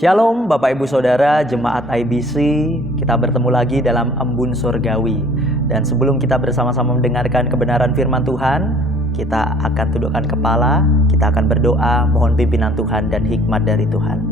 Shalom Bapak Ibu Saudara Jemaat IBC, kita bertemu lagi dalam Embun Surgawi. Dan sebelum kita bersama-sama mendengarkan kebenaran firman Tuhan, kita akan tundukkan kepala, kita akan berdoa mohon pimpinan Tuhan dan hikmat dari Tuhan.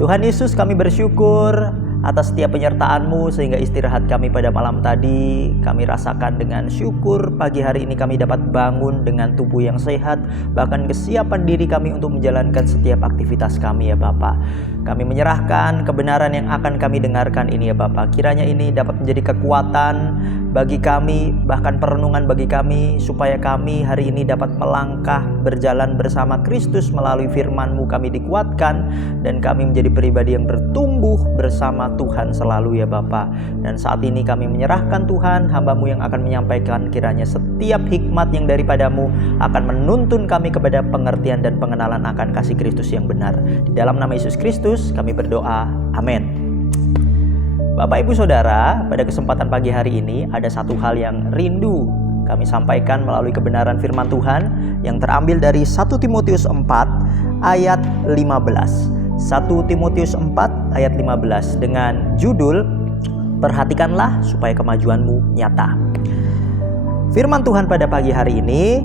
Tuhan Yesus, kami bersyukur atas setiap penyertaan-Mu sehingga istirahat kami pada malam tadi kami rasakan dengan syukur. Pagi hari ini kami dapat bangun dengan tubuh yang sehat, bahkan kesiapan diri kami untuk menjalankan setiap aktivitas kami ya Bapa. Kami menyerahkan kebenaran yang akan kami dengarkan ini ya Bapa. Kiranya ini dapat menjadi kekuatan bagi kami, bahkan perenungan bagi kami, supaya kami hari ini dapat melangkah berjalan bersama Kristus melalui firman-Mu. Kami dikuatkan dan kami menjadi pribadi yang bertumbuh bersama Tuhan selalu ya Bapa. Dan saat ini kami menyerahkan Tuhan, hamba-Mu yang akan menyampaikan, kiranya setiap hikmat yang daripada-Mu akan menuntun kami kepada pengertian dan pengenalan akan kasih Kristus yang benar. Di dalam nama Yesus Kristus kami berdoa, amin. Bapak Ibu Saudara, pada kesempatan pagi hari ini ada satu hal yang rindu kami sampaikan melalui kebenaran firman Tuhan yang terambil dari 1 Timotius 4 ayat 15. 1 Timotius 4 ayat 15 dengan judul Perhatikanlah supaya kemajuanmu nyata. Firman Tuhan pada pagi hari ini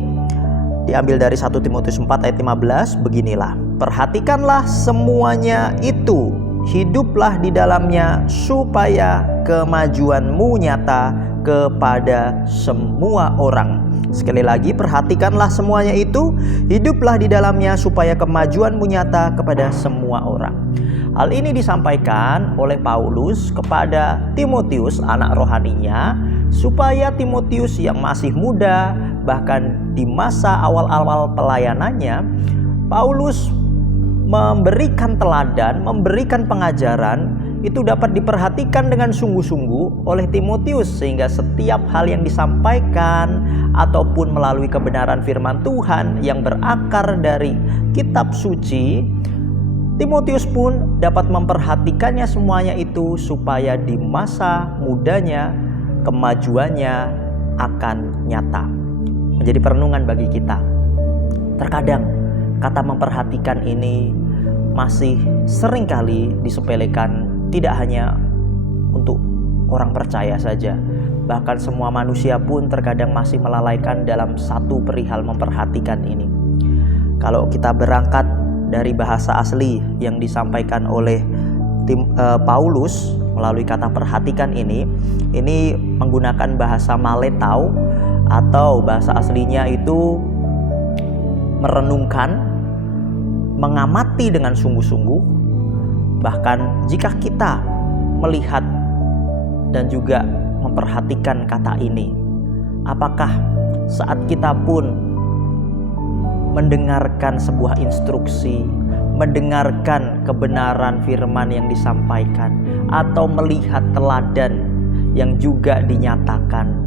diambil dari 1 Timotius 4 ayat 15, beginilah. Perhatikanlah semuanya itu, hiduplah di dalamnya supaya kemajuanmu nyata kepada semua orang. Sekali lagi, perhatikanlah semuanya itu, hiduplah di dalamnya supaya kemajuanmu nyata kepada semua orang. Hal ini disampaikan oleh Paulus kepada Timotius, anak rohaninya, supaya Timotius yang masih muda, bahkan di masa awal-awal pelayanannya, Paulus memberikan teladan, memberikan pengajaran itu dapat diperhatikan dengan sungguh-sungguh oleh Timotius, sehingga setiap hal yang disampaikan ataupun melalui kebenaran firman Tuhan yang berakar dari kitab suci, Timotius pun dapat memperhatikannya semuanya itu supaya di masa mudanya kemajuannya akan nyata. Menjadi perenungan bagi kita. Terkadang kata memperhatikan ini masih seringkali disepelekan, tidak hanya untuk orang percaya saja. Bahkan semua manusia pun terkadang masih melalaikan dalam satu perihal memperhatikan ini. Kalau kita berangkat dari bahasa asli yang disampaikan oleh Paulus melalui kata perhatikan ini menggunakan bahasa Maletau, atau bahasa aslinya itu merenungkan, mengamati dengan sungguh-sungguh. Bahkan jika kita melihat dan juga memperhatikan kata ini, apakah saat kita pun mendengarkan sebuah instruksi, mendengarkan kebenaran firman yang disampaikan, atau melihat teladan yang juga dinyatakan,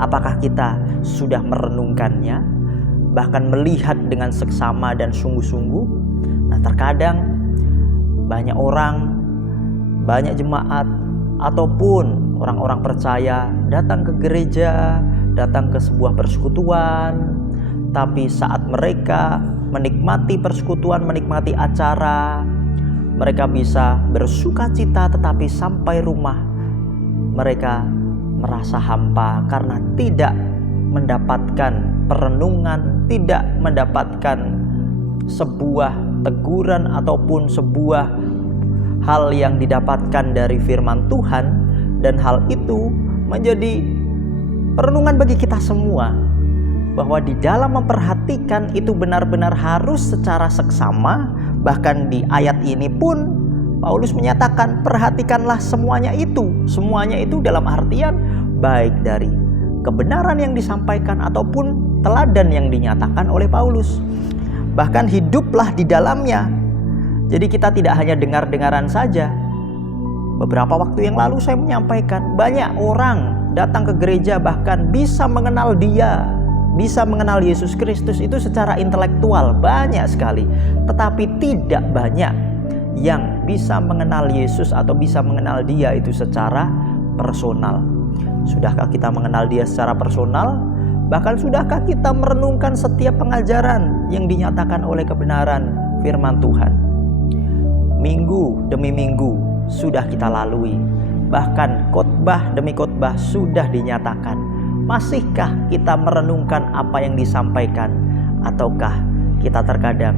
apakah kita sudah merenungkannya, bahkan melihat dengan seksama dan sungguh-sungguh? Nah, terkadang banyak orang, banyak jemaat ataupun orang-orang percaya datang ke gereja, datang ke sebuah persekutuan, tapi saat mereka menikmati persekutuan, menikmati acara, mereka bisa bersuka cita, tetapi sampai rumah mereka merasa hampa karena tidak mendapatkan perenungan, tidak mendapatkan sebuah teguran ataupun sebuah hal yang didapatkan dari firman Tuhan. Dan hal itu menjadi perenungan bagi kita semua, bahwa di dalam memperhatikan itu benar-benar harus secara seksama. Bahkan di ayat ini pun Paulus menyatakan perhatikanlah semuanya itu. Semuanya itu dalam artian baik dari kebenaran yang disampaikan ataupun teladan yang dinyatakan oleh Paulus. Bahkan hiduplah di dalamnya. Jadi kita tidak hanya dengar-dengaran saja. Beberapa waktu yang lalu saya menyampaikan, banyak orang datang ke gereja bahkan bisa mengenal dia, bisa mengenal Yesus Kristus itu secara intelektual, banyak sekali. Tetapi tidak banyak yang bisa mengenal Yesus atau bisa mengenal dia itu secara personal. Sudahkah kita mengenal dia secara personal? Bahkan sudahkah kita merenungkan setiap pengajaran yang dinyatakan oleh kebenaran firman Tuhan? minggu demi minggu sudah kita lalui. Bahkan khotbah demi khotbah sudah dinyatakan. Masihkah kita merenungkan apa yang disampaikan? Ataukah kita terkadang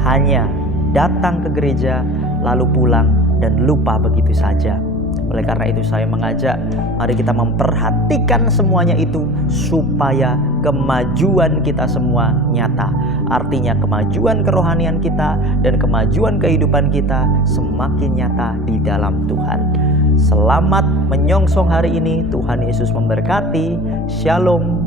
hanya datang ke gereja lalu pulang dan lupa begitu saja? Oleh karena itu saya mengajak, mari kita memperhatikan semuanya itu supaya kemajuan kita semua nyata. Artinya kemajuan kerohanian kita dan kemajuan kehidupan kita semakin nyata di dalam Tuhan. Selamat menyongsong hari ini. Tuhan Yesus memberkati. Shalom.